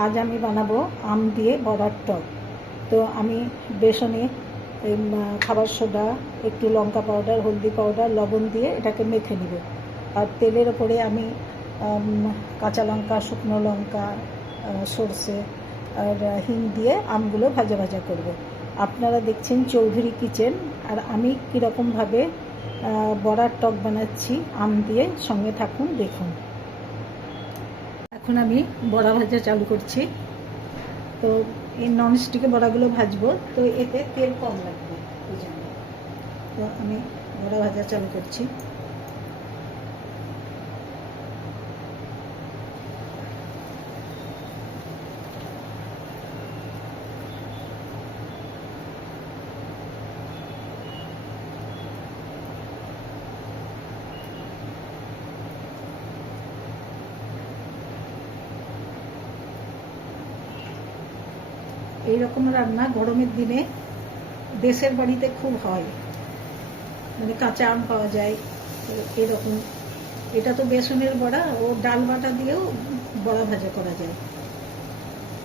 আজ আমি বানাবো আম দিয়ে বড়ার টক। তো আমি বেসনে খাবার সোডা, একটু লঙ্কা পাউডার, হলদি পাউডার, লবণ দিয়ে এটাকে মেখে নেব। আর তেলের ওপরে আমি কাঁচা লঙ্কা, শুকনো লঙ্কা, সর্ষে আর হিং দিয়ে আমগুলো ভাজা ভাজা করব। আপনারা দেখছেন চৌধুরী কিচেন, আর আমি কীরকমভাবে বড়ার টক বানাচ্ছি আম দিয়ে, সঙ্গে থাকুন, দেখুন। এখন আমি বড়া ভাজা চালু করছি। তো এই ননস্টিকে বড়াগুলো ভাজবো, তো এতে তেল কম লাগবে এই জন্য। তো আমি বড়া ভাজা চালু করছি। এইরকম রান্না গরমের দিনে দেশের বাড়িতে খুব হয়, মানে কাঁচা আম পাওয়া যায়। তো এরকম, এটা তো বেসনের বড়া, ও ডাল বাটা দিয়েও বড়া ভাজা করা যায়।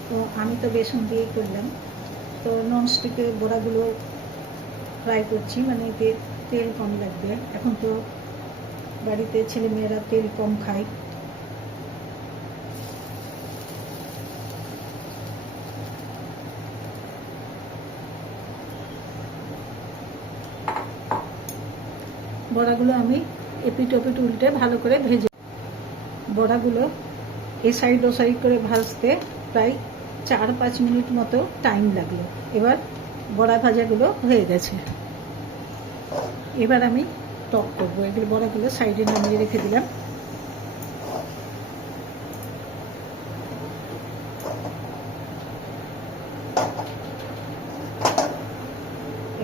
তো আমি তো বেসন দিয়েই করলাম। তো ননস্টিকে বড়াগুলো ফ্রাই করছি, মানে এতে তেল কম লাগবে। এখন তো বাড়িতে ছেলেমেয়েরা তেল কম খায়। বড়াগুলো আমি এপিট ওপিট উল্টে ভালো করে ভেজে, বড়াগুলো এ সাইড ও সাইড করে ভাজতে প্রায় 4-5 মিনিট মতো টাইম লাগলো। এবার বড়া ভাজাগুলো হয়ে গেছে। এবার আমি টক করবো। এগুলো বড়াগুলো সাইডে নামিয়ে রেখে দিলাম।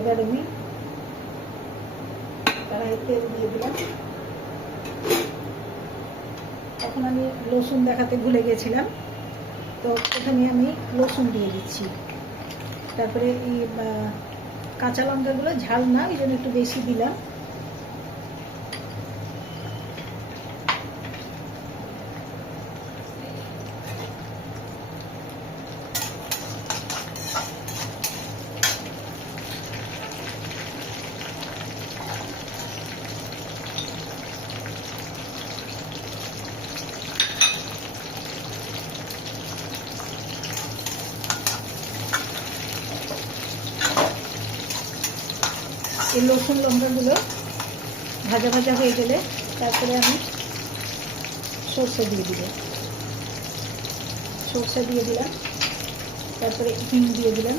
এবার আমি কড়াইয়ে তেল দিয়ে দিলাম। এখন আমি রসুন দেখাতে ভুলে গেছিলাম, তো প্রথমে আমি রসুন দিয়ে দিচ্ছি। তারপরে এই কাঁচা লঙ্কাগুলো ঝাল না, এই জন্য একটু বেশি দিলাম। এই রসুন লঙ্কাগুলো ভাজা ভাজা হয়ে গেলে তারপরে আমি সর্ষে দিয়ে দিব। সর্ষে দিয়ে দিলাম, তারপরে হিং দিয়ে দিলাম।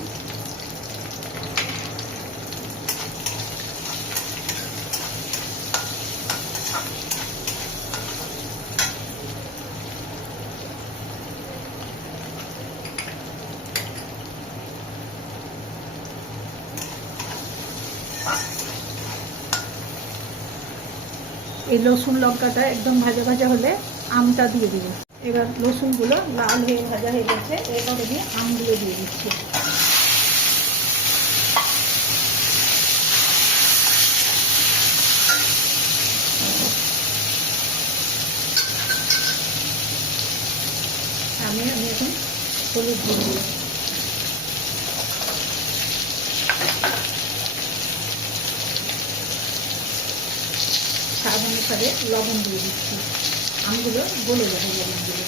এই রসুন লঙ্কাটা একদম ভাজা ভাজা হলে আমটা দিয়ে দিব। এবার রসুনগুলো লাল হয়ে ভাজা হয়ে গেছে, এবার আমি আমগুলো দিয়ে দিচ্ছি। আমি এখন হলুদ দিয়ে দিলাম। স্বাদ অনুসারে লবণ দিয়ে দিচ্ছি। আমগুলো গলে যাবে লবণগুলো।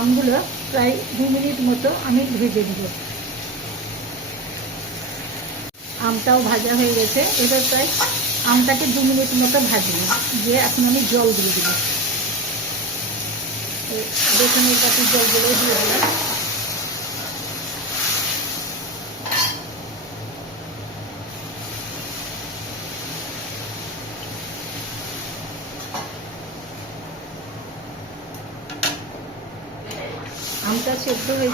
আমগুলো প্রায় 2 মিনিট মতো আমি ভেজে দিব। আমটাও ভাজা হয়ে গেছে। এবার প্রায় আমটাকে 2 মিনিট মতো ভাজলাম, যে এখন আমি জল দিয়ে দিব। বেসনের পাতির জলগুলো দিয়ে দিলাম। আমটা সেদ্ধ হয়ে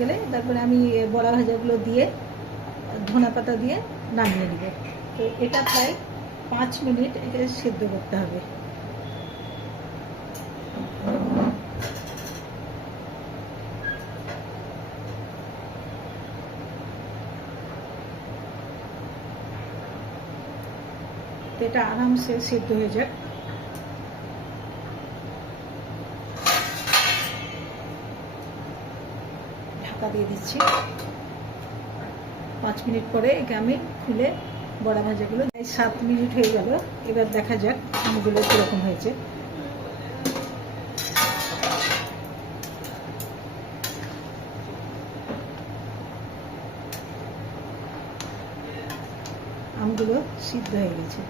গেলে তারপরে আমি বড়া ভাজাগুলো দিয়ে ধনে পাতা দিয়ে নামিয়ে নেব। তো এটা প্রায় 5 মিনিট এটা সেদ্ধ করতে হবে। এটা আরামসে সিদ্ধ হয়ে যায়। ঢাকা দিয়ে দিচ্ছি। 5 মিনিট পরে একে আমি খুলে বড়া ভাজাগুলো 7 মিনিট হয়ে গেল। এবার দেখা যাক আমগুলো কীরকম হয়েছে। আমগুলো সিদ্ধ হয়ে গেছে।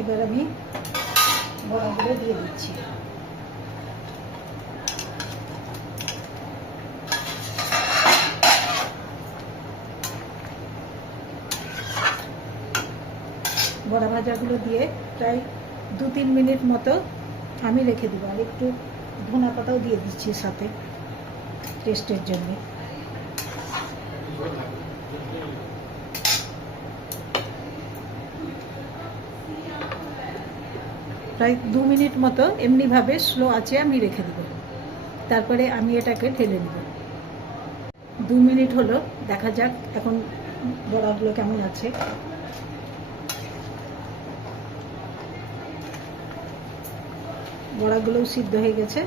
এবার আমি বড়াগুলো দিয়ে দিচ্ছি। বড়া ভাজাগুলো দিয়ে প্রায় 2-3 মিনিট মতো আমি রেখে দেবো। আর একটু ধনা পাতাও দিয়ে দিচ্ছি সাথে টেস্টের জন্য। প্রায় 2 মিনিট মতো এমনিভাবে স্লো আঁচে আমি রেখে দেবো। তারপরে আমি এটাকে ঢেলে নেব। 2 মিনিট হলো, দেখা যাক এখন বড়াগুলো কেমন আছে। বড়াগুলোও সিদ্ধ হয়ে গেছে।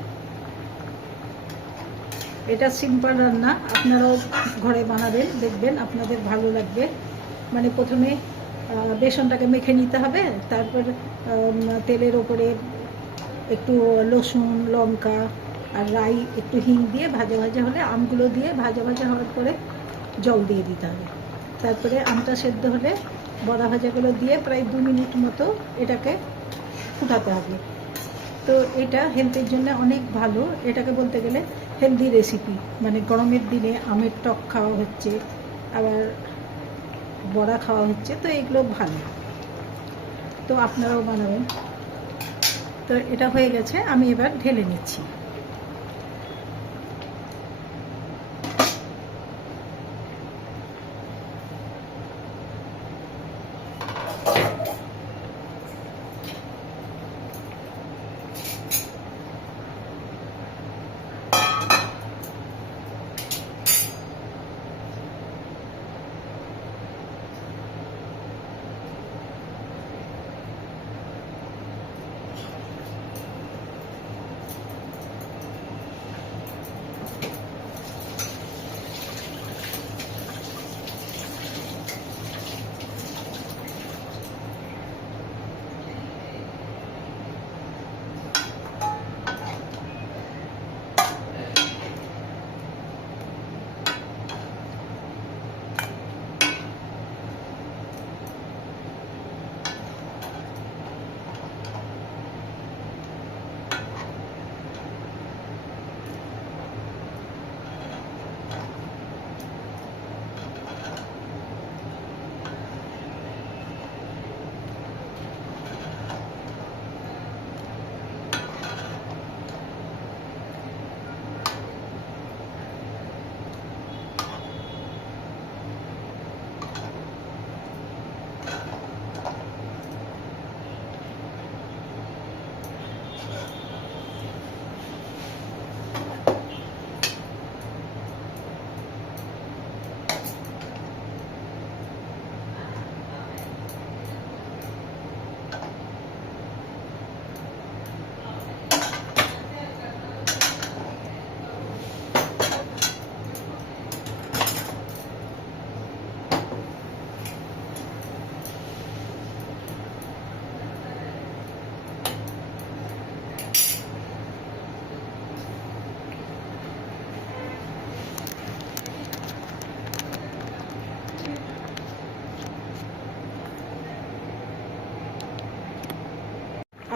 এটা সিম্পল রান্না, আপনারাও ঘরে বানাবেন, দেখবেন আপনাদের ভালো লাগবে। মানে প্রথমে বেসনটাকে মেখে নিতে হবে, তারপর তেলের ওপরে একটু রসুন, লঙ্কা আর রাই, একটু হিং দিয়ে ভাজা ভাজা হলে আমগুলো দিয়ে ভাজা ভাজা হওয়ার পরে জল দিয়ে দিতে হবে। তারপরে আমটা সেদ্ধ হলে বড়া ভাজাগুলো দিয়ে প্রায় 2 মিনিট মতো এটাকে ফুটাতে হবে। তো এটা হেলথের জন্য অনেক ভালো। এটাকে বলতে গেলে হেলদি রেসিপি। মানে গরমের দিনে আমের টক খাওয়া হচ্ছে, আবার বড়া খাওয়া হচ্ছে, তো এগুলো ভালো। তো আপনারাও বানাবেন। তো এটা হয়ে গেছে, আমি এবার ঢেলে নিচ্ছি।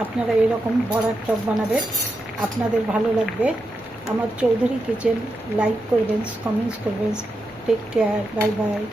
আপনারা এরকম বড়ার টক বানাবেন, আপনাদের ভালো লাগবে। আমার চৌধুরী কিচেন লাইক করবেন, কমেন্টস করবেন। Take care, bye by.